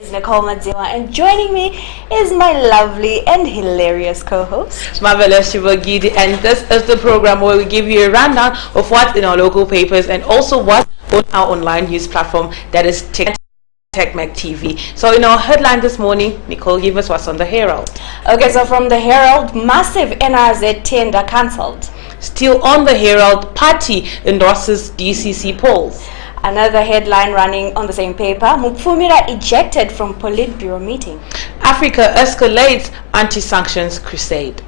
Is Nicole Madziwa, and joining me is my lovely and hilarious co-host Marvelous Shivagidi, and this is the program where we give you a rundown of what's in our local papers and also what's on our online news platform, that is TechMac TV. So in our headline this morning, Nicole, give us what's on the Herald. Okay, so from the Herald, massive NRZ tender cancelled. Still on the Herald, party endorses DCC polls. Another headline running on the same paper, Mupfumira ejected from politburo meeting. Africa escalates anti-sanctions crusade.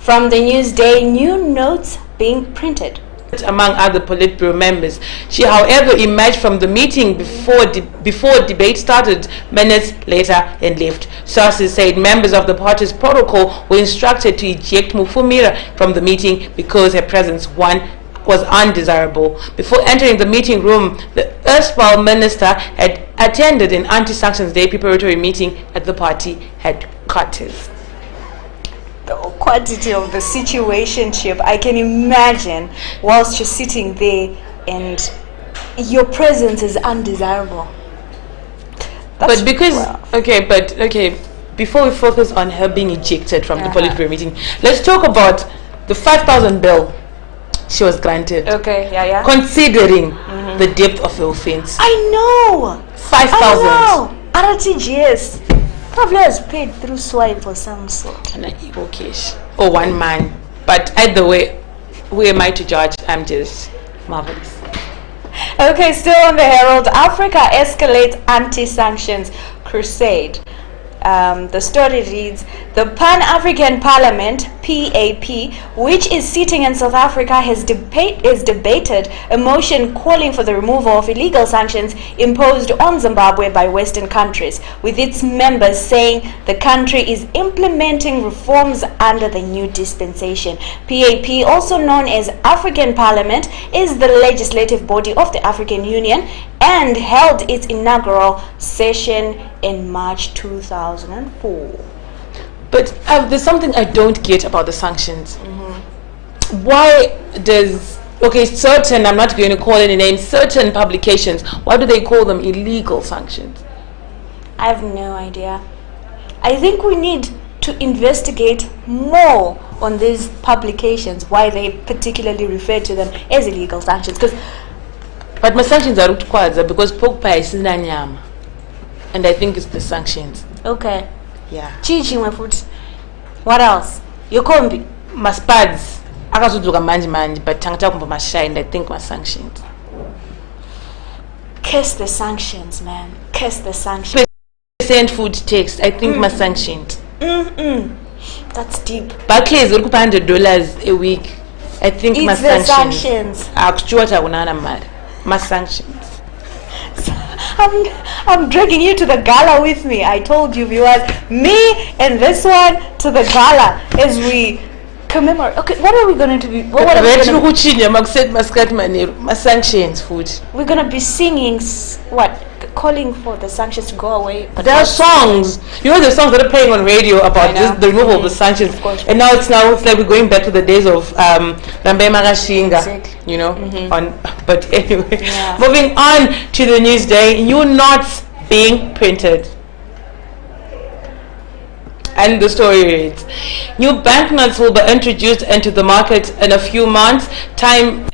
From the Newsday, new notes being printed. Among other politburo members, she however emerged from the meeting before debate started minutes later and left. Sources said members of the party's protocol were instructed to eject Mupfumira from the meeting because her presence was undesirable. Before entering the meeting room, the erstwhile minister had attended an anti-sanctions day preparatory meeting at the party headquarters. The quantity of the situationship, I can imagine, whilst you're sitting there and your presence is undesirable. That's but because rough. okay, before we focus on her being ejected from the politburo meeting, let's talk about the 5,000 bill she was granted. Okay, yeah. Considering the depth of the offense. I know. 5,000. RTGS probably has paid through swipe or some sort. And cash. Or one man. But either way, who am I to judge? I'm just marvelous. Okay, still on the Herald, Africa escalates anti-sanctions crusade. The story reads, the Pan-African Parliament, PAP, which is sitting in South Africa, has debated a motion calling for the removal of illegal sanctions imposed on Zimbabwe by Western countries, with its members saying the country is implementing reforms under the new dispensation. PAP, also known as African Parliament, is the legislative body of the African Union and held its inaugural session in March 2004. But there's something I don't get about the sanctions. Why does, certain, I'm not going to call any names, certain publications, why do they call them illegal sanctions? I have no idea. I think we need to investigate more on these publications, why they particularly refer to them as illegal sanctions. But my sanctions are required because pork pie is in nyama. And I think it's the sanctions. Okay. Yeah. Chichi my food. What else? Yokombi. My spads. Akazudluka manji, but tangata kumba mashine, I think my sanctions. Curse the sanctions, man. Curse the sanctions. Percent food tax, I think my sanctions. That's deep. Barclays will $100 a week. I think it's my the sanctions. My sanctions. I'm dragging you to the gala with me. I told you, viewers, me and this one to the gala as we commemorate. Okay, what are we going to be? What are we going to be? My sanctions food. We're going to be singing what? Calling for the sanctions to go away. But there are songs. You know the songs that are playing on radio about the removal of the sanctions. And now it's like we're going back to the days of Lambe Magashinga. You know. But anyway, moving on to the Newsday, new notes being printed. And the story reads, new banknotes will be introduced into the market in a few months' time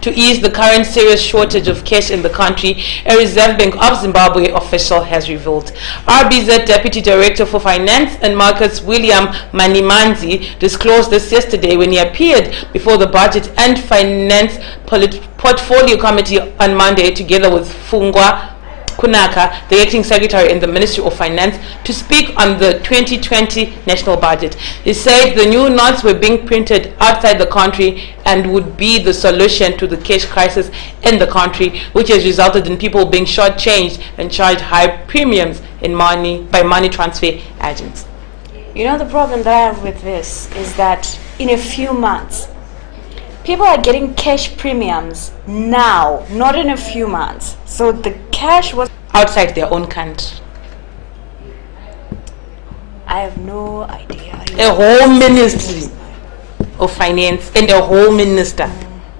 to ease the current serious shortage of cash in the country, a Reserve Bank of Zimbabwe official has revealed. RBZ Deputy Director for Finance and Markets William Manimanzi disclosed this yesterday when he appeared before the Budget and Finance Portfolio Committee on Monday together with Fungwa Kunaka, the acting secretary in the Ministry of Finance, to speak on the 2020 national budget. He said the new notes were being printed outside the country and would be the solution to the cash crisis in the country, which has resulted in people being shortchanged and charged high premiums by money transfer agents. You know, the problem that I have with this is that in a few months, people are getting cash premiums now, not in a few months. So the cash was outside their own country. I have no idea. A whole ministry of finance and a whole minister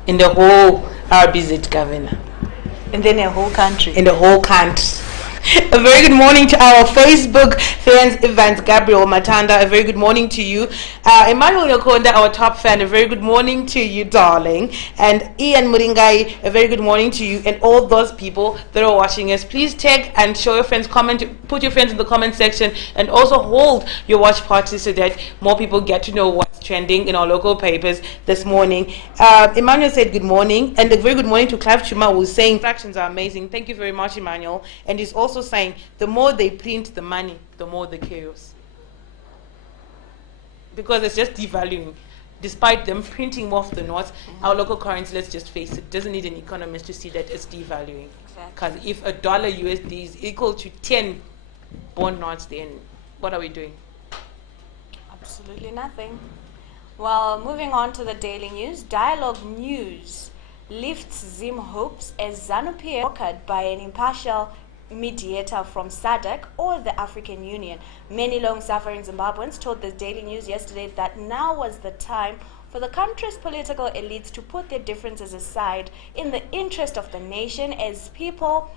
and the whole RBZ governor. And then a whole country. In the whole country. A very good morning to our Facebook fans, Evans Gabriel Matanda. A very good morning to you. Emmanuel Yokonda, our top fan, a very good morning to you, darling. And Ian Muringai, a very good morning to you. And all those people that are watching us, please tag and show your friends, comment, put your friends in the comment section, and also hold your watch party so that more people get to know what's trending in our local papers this morning. Emmanuel said good morning, and a very good morning to Clive Chuma, who's saying fractions are amazing. Thank you very much, Emmanuel. And he's also saying the more they print the money, the more the chaos. Because it's just devaluing. Despite them printing more of the notes, our local currency, let's just face it, doesn't need an economist to see that it's devaluing. Because if $1 USD is equal to 10 bond notes, then what are we doing? Absolutely nothing. Well, moving on to the daily news, Dialogue News lifts Zim hopes as ZANU-PF brokered by an impartial mediator from SADC or the African Union. Many long-suffering Zimbabweans told the Daily News yesterday that now was the time for the country's political elites to put their differences aside in the interest of the nation, as people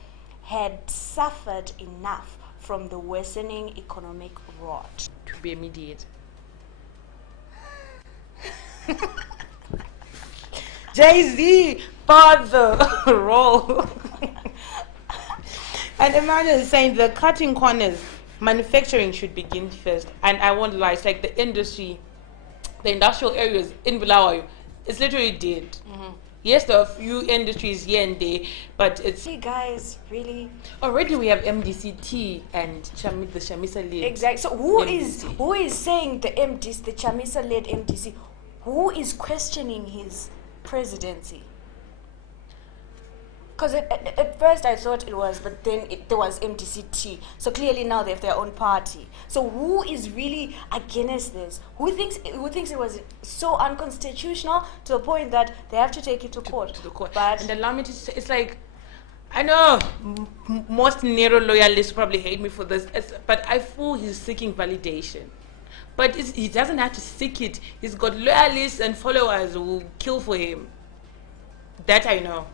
had suffered enough from the worsening economic rot. To be a mediator. Jay-Z for the role. And Emmanuel is saying the cutting corners, manufacturing should begin first. And I won't lie, it's like the industry, the industrial areas in Bulawayo, it's literally dead. Yes, there are a few industries here and there, but it's... Hey guys, really? Already we have MDCT and the Chamisa-led. Exactly. So who is saying the MDC, the Chamisa-led MDC? Who is questioning his presidency? Because at first I thought it was, but then there was MDCT. So clearly now they have their own party. So who is really against this? Who thinks it was so unconstitutional to the point that they have to take it to court? To the court. But and allow me to say, it's like, I know most Nero loyalists probably hate me for this, but I feel he's seeking validation. But he doesn't have to seek it. He's got loyalists and followers who will kill for him. That I know.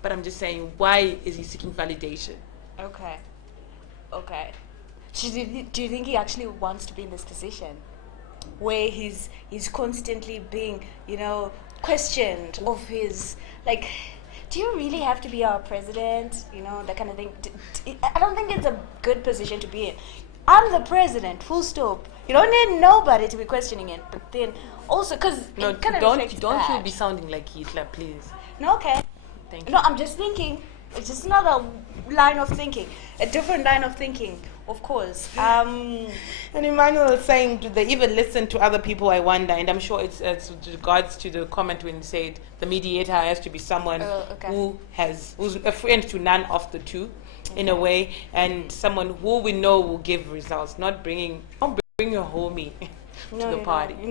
But I'm just saying, why is he seeking validation? Okay. Do you think he actually wants to be in this position where he's constantly being, questioned of his, like, do you really have to be our president? That kind of thing. I don't think it's a good position to be in. I'm the president, full stop. You don't need nobody to be questioning it. But then also, because it kind of reflects don't you that. be sounding like Hitler, please. No, okay. Thank you. No, I'm just thinking. It's just another line of thinking, a different line of thinking, of course. And Emmanuel is saying, do they even listen to other people? I wonder, and I'm sure it's with regards to the comment when he said the mediator has to be someone who's a friend to none of the two, in a way, and someone who we know will give results, don't bring your homie to the party.